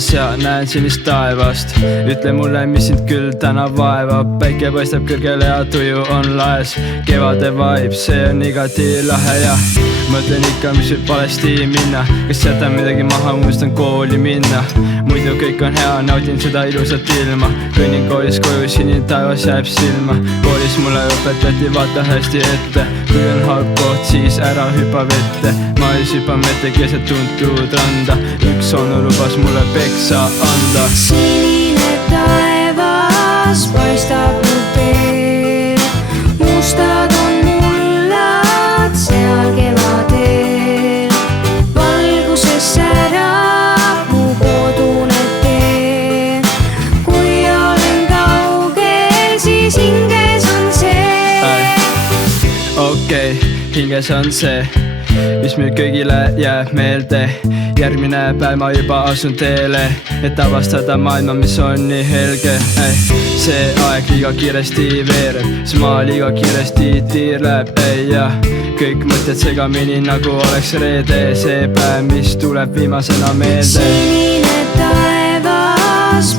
alas ja näen sinist taevast. Ütle mulle, mis sind küll täna vaevab. Päike paistab kõrgele ja tuju on laes. Kevade vibe, see on igati lahe ja mõtlen ikka, mis võib valesti minna. Kas jätan midagi maha, unustan kooli minna. Muidu kõik on hea, naudin seda ilusat ilma. Kõnnin koolis koju, sinine taevas jääb silma. Koolis mulle õpetati, vaata hästi ette. Kui on halb koht, siis ära hüpa vette. Ma ei hüpa vette keset tuntud randa. Üks onu lubas mulle peksa anda. Sinine taevas paistab mu teel. Mustad on mullad seal kevadel. Valguses särab mu kodune tee. Kui olen kaugel, siis hinges on see. Okei, hinges on see, mis meil kõigile jääb meelde. Järgmine päev ma juba asun teele, et avastada maailma, mis on nii helge. See aeg liiga kiiresti veereb, see maa liiga kiiresti tiirleb. Ja kõik mõtted segamini nagu oleks reede. See päev, mis tuleb viimasena meelde. Sinine taevas